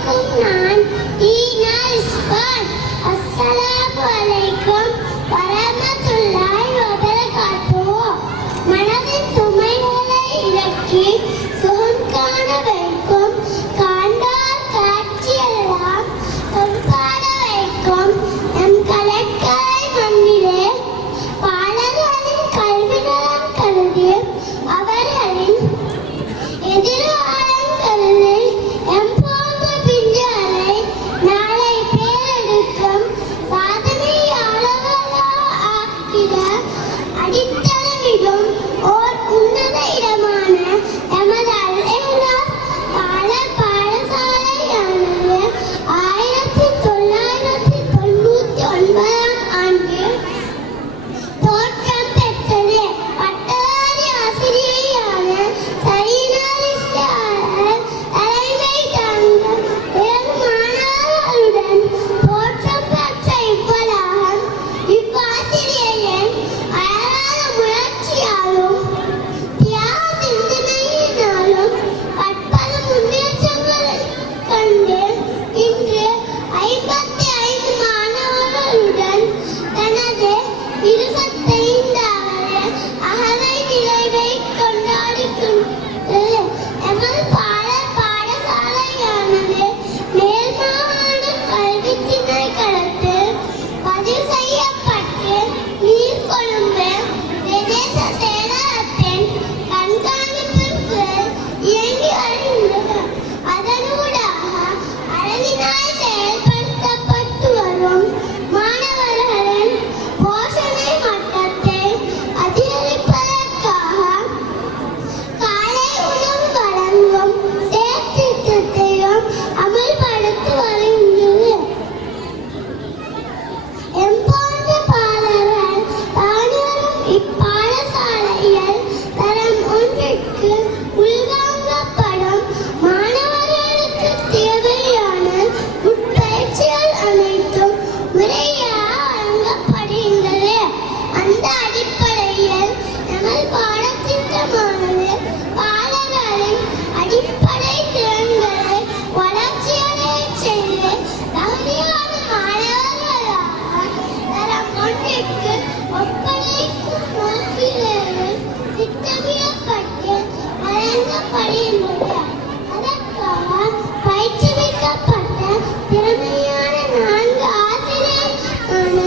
அனைவருக்கும் நான் ஈனா இஸ்பான். அஸ்ஸலாமு அலைக்கும் வரஹ்மத்துல்லாஹி வபரகாத்துஹு. மனதின் சுமைகளை இறக்கி சுகம் காண வைக்கும் காண்டார் காட்சியெல்லாம் தொல்பாட வைக்கும் நம் கலக்கரை மண்ணிலே பாடல்களின் கல்வி நலம் கருதி அவர்களின் எதிர்காலம் கருதி எம்போன்ற பிஞ்சாரை நாளை பேரெடுக்கும் சாதனையாளர்களாக ஆக்கிட அடித்தளமிடும் ஓர் உன்னத இடமான எமது அல்-இஹ்லாஸ் பாடசாலையானது 1999 ஆண்டு தோற்றம் பெற்றது. பட்டதாரி ஆசிரியையான சரீனா ரிஸ்டார் தலைமை தாங்கும் மாணவர்களுடன் தோற்றம் பெற்ற இவ்வளாகம் இவ்வாசிரியையின் அயராத முயற்சியாலும் தியாக சிந்தனையினாலும் பற்பல முன்னேற்றங்களைக் கண்டு இன்று 55 மாணவர்களுடன் தனது 25வது அகவை நிறைவைக் கொண்டாடுகின்றது. எமது பாடசாலையானது மேல்மாகாண கல்வித் திணைக்களத்தில் பதிவு செய்யப்பட்டு நீர்கொழும்பு பிரதேச செயலகத்தின் கண்காணிப்பின் கீழ் இயங்கி வருகின்றது. அதனூடாக அரசினால் செயல்படுத்தப்பட்டு வரும் மாணவர்களின் போஷணை மட்டத்தை அதிகரிப்பதற்காக காலை உணவு வழங்கும் செயற்திட்டத்தையும் அமல்படுத்தி வருகின்றது. எம்போன்ற பாடல்கள் தானிவரும் இப்பாடசாலையில் தரம் ஒன்றிற்கு உள்வாங்கப்படும் மாணவர்களுக்கு தேவையான உட்பயிற்சிகள் அனைத்தும் முறையாக வழங்கப்படுகின்றது. அந்த அடிப்படையில் நமது பாடத்திட்டமானது பாடல்களின் அடிப்படை திறன்களை வளர்ச்சியடையச் செய்து தகுதியான மாணவர்களாக தரம் ஒன்றிற்கு ஒப்படைக்கும் நோக்கிலேயே திட்டமிடப்பட்டு வழங்கப்படுகின்றது. அதற்காக பயிற்றுவிக்கப்பட்ட திறமையான 4 ஆசிரியரான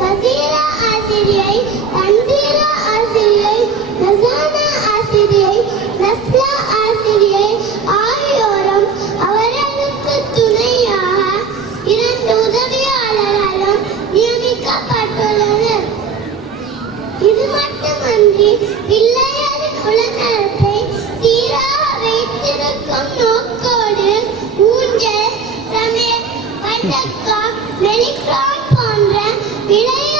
வசீரா ஆசிரியை, தன்வீரா ஆசிரியை, நசானா ஆசிரியை, நஸ்லா ஆசிரியை ஆகியோரும் அவர்களுக்கு துணையாக 2 உதவியாளர்களும் நியமிக்கப்பட்டுள்ளனர். இது மட்டுமன்றி பிள்ளைகளின் உடல்நலத்தை சீராக வைத்திருக்கும் நோக்கோடு ஊஞ்சல், சமேத், பட்டக்கா, மெலிக்ரான் போன்ற விளையாட்டு